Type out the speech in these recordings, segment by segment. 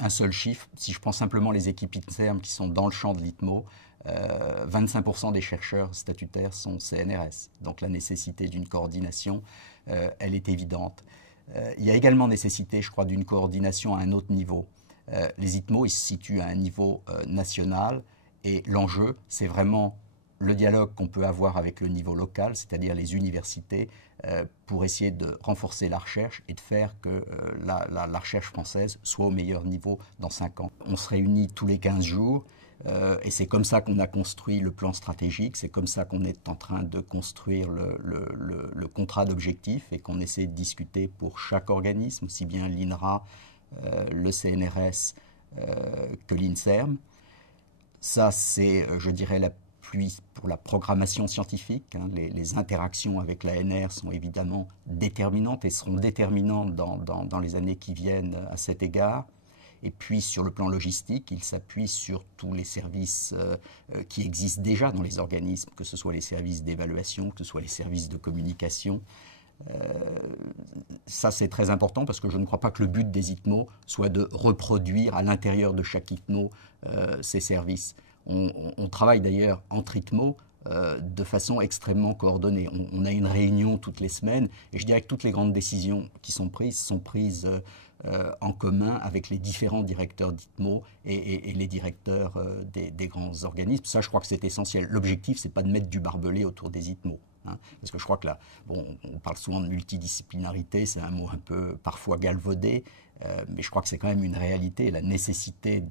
un seul chiffre, si je prends simplement les équipes INSERM qui sont dans le champ de l'ITMO, 25% des chercheurs statutaires sont CNRS. Donc la nécessité d'une coordination, elle est évidente. Il y a également nécessité, je crois, d'une coordination à un autre niveau. Les ITMO, ils se situent à un niveau national et l'enjeu, c'est vraiment le dialogue qu'on peut avoir avec le niveau local, c'est-à-dire les universités, pour essayer de renforcer la recherche et de faire que la recherche française soit au meilleur niveau dans 5 ans. On se réunit tous les 15 jours et c'est comme ça qu'on a construit le plan stratégique, c'est comme ça qu'on est en train de construire le contrat d'objectifs et qu'on essaie de discuter pour chaque organisme, aussi bien l'INRA, le CNRS que l'INSERM. Ça, c'est, je dirais, pour la programmation scientifique. Les interactions avec l'ANR sont évidemment déterminantes et seront déterminantes dans les années qui viennent à cet égard. Et puis, sur le plan logistique, il s'appuie sur tous les services qui existent déjà dans les organismes, que ce soit les services d'évaluation, que ce soit les services de communication. Ça, c'est très important parce que je ne crois pas que le but des ITMO soit de reproduire à l'intérieur de chaque ITMO ces services. On travaille d'ailleurs entre ITMO de façon extrêmement coordonnée. On a une réunion toutes les semaines et je dirais que toutes les grandes décisions qui sont prises en commun avec les différents directeurs d'ITMO et les directeurs des grands organismes. Ça, je crois que c'est essentiel. L'objectif, c'est pas de mettre du barbelé autour des ITMO. Parce que je crois que là, bon, on parle souvent de multidisciplinarité, c'est un mot un peu parfois galvaudé, mais je crois que c'est quand même une réalité, la nécessité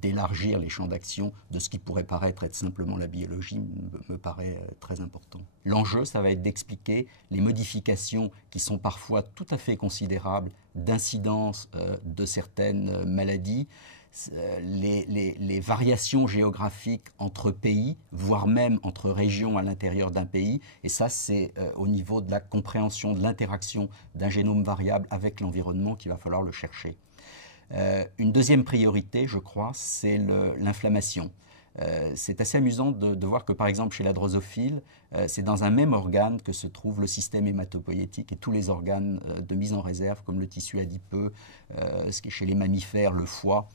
d'élargir les champs d'action de ce qui pourrait paraître être simplement la biologie me paraît très important. L'enjeu, ça va être d'expliquer les modifications qui sont parfois tout à fait considérables d'incidence de certaines maladies, les variations géographiques entre pays, voire même entre régions à l'intérieur d'un pays. Et ça, c'est au niveau de la compréhension de l'interaction d'un génome variable avec l'environnement qu'il va falloir le chercher. Une deuxième priorité, je crois, c'est l'inflammation. C'est assez amusant de voir que, par exemple, chez la drosophile, c'est dans un même organe que se trouve le système hématopoïétique et tous les organes de mise en réserve, comme le tissu adipeux, ce qui est chez les mammifères, le foie,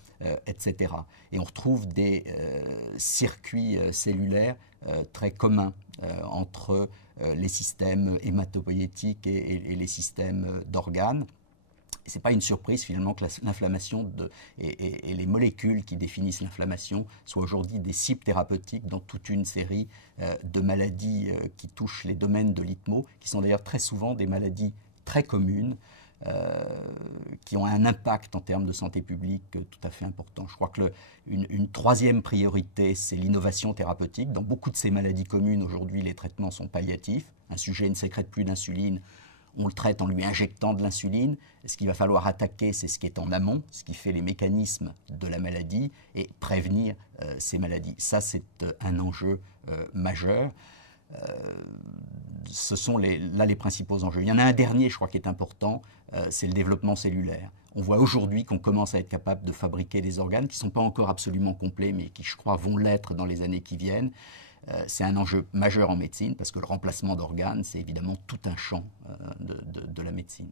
etc. Et on retrouve des circuits cellulaires très communs entre les systèmes hématopoïétiques et les systèmes d'organes. Ce n'est pas une surprise finalement que l'inflammation et les molécules qui définissent l'inflammation soient aujourd'hui des cibles thérapeutiques dans toute une série de maladies qui touchent les domaines de l'ITMO, qui sont d'ailleurs très souvent des maladies très communes, qui ont un impact en termes de santé publique tout à fait important. Je crois que une troisième priorité, c'est l'innovation thérapeutique. Dans beaucoup de ces maladies communes, aujourd'hui, les traitements sont palliatifs. Un sujet ne sécrète plus d'insuline, on le traite en lui injectant de l'insuline. Ce qu'il va falloir attaquer, c'est ce qui est en amont, ce qui fait les mécanismes de la maladie et prévenir ces maladies. Ça, c'est un enjeu majeur. Ce sont là les principaux enjeux. Il y en a un dernier, je crois, qui est important, c'est le développement cellulaire. On voit aujourd'hui qu'on commence à être capable de fabriquer des organes qui ne sont pas encore absolument complets, mais qui, je crois, vont l'être dans les années qui viennent. C'est un enjeu majeur en médecine, parce que le remplacement d'organes, c'est évidemment tout un champ de la médecine.